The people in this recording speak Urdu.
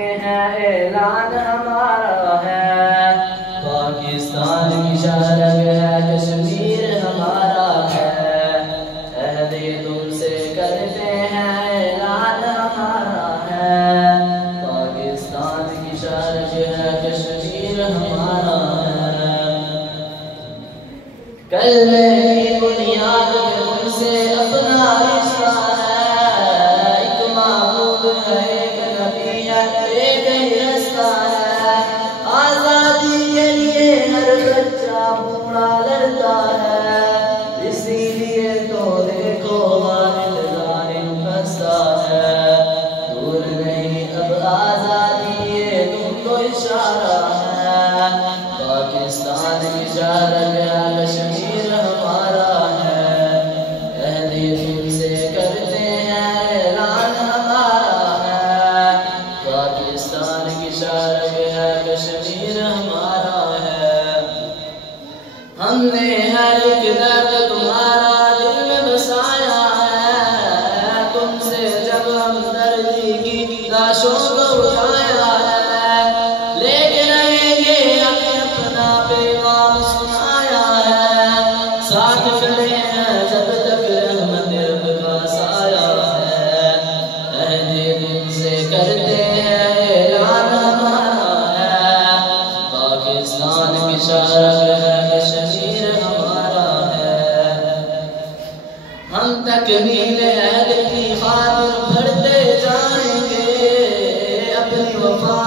اعلان ہمارا ہے، پاکستان کی شرق ہے، کشمیر ہمارا ہے، عہد تم سے کرتے ہیں اعلان ہمارا ہے، پاکستان کی شرق ہے، کشمیر ہمارا ہے، کلمے کی بنیاد پہ تم سے اپنا رشتہ ہے، ایک معبود ہے، ایک نبی ہے، ایک ہی رستہ ہے، آزادی کے لیے ہر بچہ بوڑھا لڑتا ہے، اسی لیے تو دیکھو واحد ظالم پھنستا ہے، دور نہیں اب آزادی یہ تم کو اشارہ ہے، پاکستان کی شرق ہے، کشمیر ہمارا ہے، عہد تم سے کرتے ہیں اعلان ہمارا ہے، پاکستان کی شرق ہے، کشمیر ہمارا ہے، ہم نے ہر ایک درد تمہارا دل میں بسایا ہے، تم سے جب ہمدردی کی لاشوں کو اٹھایا ہے، لے کے رہیں گے اپنا پیغام سنایا ہے، ساتھ کھڑے ہیں جب تک رحمت رب کا سایہ ہے، عہد تم سے کرتے ہیں اعلان ہمارا ہے، پاکستان کی شرق ہے، کشمیر ہمارا ہے، ہم تکمیل عہد کی خاطر بڑھتے جائیں گے، اپنی وفا